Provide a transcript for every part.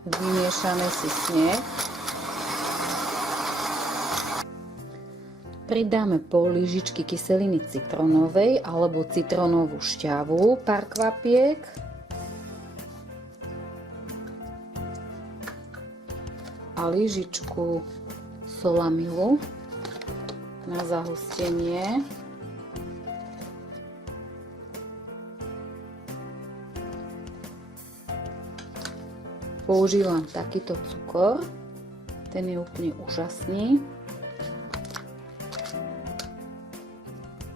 Vymiešame si sneh. Pridáme pol lyžičky kyseliny citrónovej alebo citrónovú šťavu, pár kvapiek. A lyžičku solamilu na zahustenie. Používam takýto cukor, ten je úplne úžasný.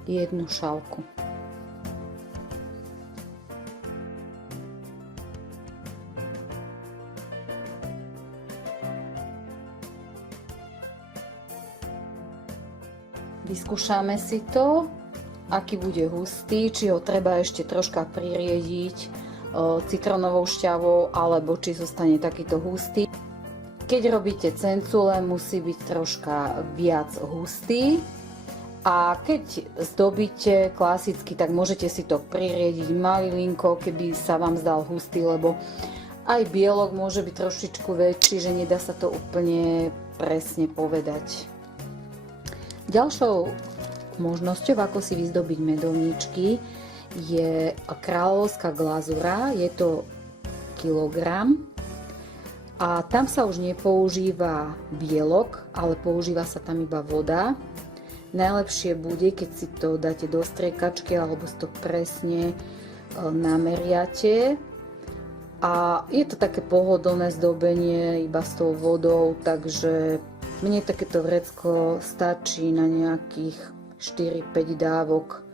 Jednu šálku. Vyskúšame si to, aký bude hustý, či ho treba ešte troška pririediť citrónovou šťavou, alebo či zostane takýto hustý. Keď robíte cencule, musí byť troška viac hustý. A keď zdobíte klasicky, tak môžete si to pririediť malilinko, keby sa vám zdal hustý, lebo aj bielok môže byť trošičku väčší, že nedá sa to úplne presne povedať. Ďalšou možnosťou, ako si vyzdobiť medovníčky, je kráľovská glazúra, je to kilogram a tam sa už nepoužíva bielok, ale používa sa tam iba voda. Najlepšie bude, keď si to dáte do striekačky alebo si to presne nameriate. A je to také pohodlné zdobenie iba s tou vodou, takže mne takéto vrecko stačí na nejakých 4-5 dávok